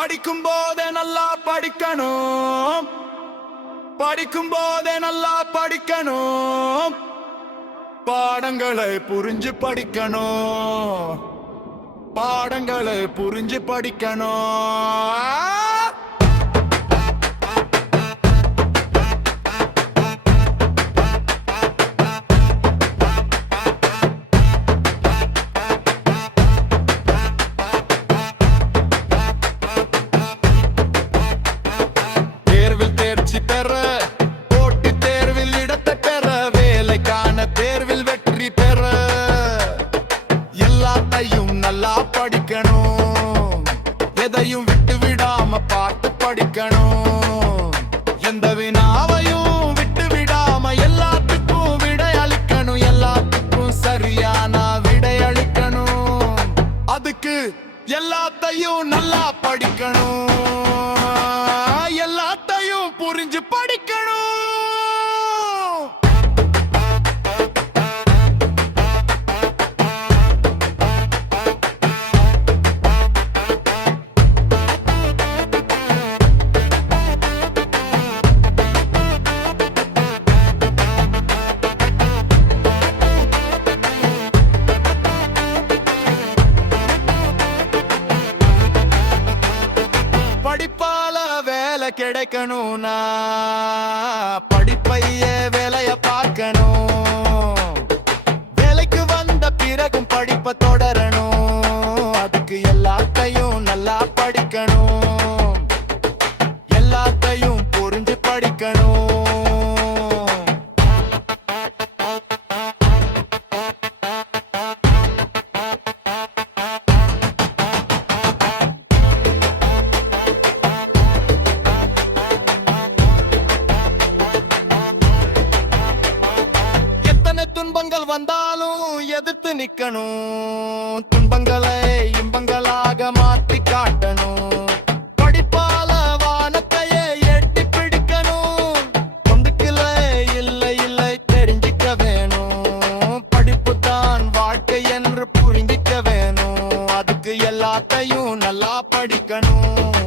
படிக்கும் போதே நல்லா படிக்கணும். படிக்கும் போதே நல்லா படிக்கணும். பாடங்களை புரிஞ்சு படிக்கணும். பாடங்களை புரிஞ்சு படிக்கணும். எந்த வினாவையும் விட்டு விடாம எல்லாத்துக்கும் விடை அளிக்கணும் எல்லாத்துக்கும் சரியான விடை அளிக்கணும். அதுக்கு எல்லாத்தையும் நல்லா படிக்கணும். எல்லாத்தையும் புரிஞ்சு படிக்கணும். கிடைக்கணும்னா படிப்பைய வேலைய பார்க்கணும். வேலைக்கு வந்த பிறகும் படிப்பை தொடரணும். அதுக்கு எல்லாத்தையும் நல்லா படிக்கணும். எல்லாத்தையும் புரிஞ்சு படிக்கணும். துன்பங்கள் வந்தாலும் எதிர்த்து நிக்கணும். துன்பங்களை இன்பங்களாக மாற்றி காட்டணும். படிப்பால வானத்தையே எட்டி பிடிக்கணும். ஒன்றுக்குல இல்லை இல்லை தெரிஞ்சிக்க வேணும். படிப்பு தான் வாழ்க்கை என்று புரிஞ்சிக்க வேணும். அதுக்கு எல்லாத்தையும் நல்லா படிக்கணும்.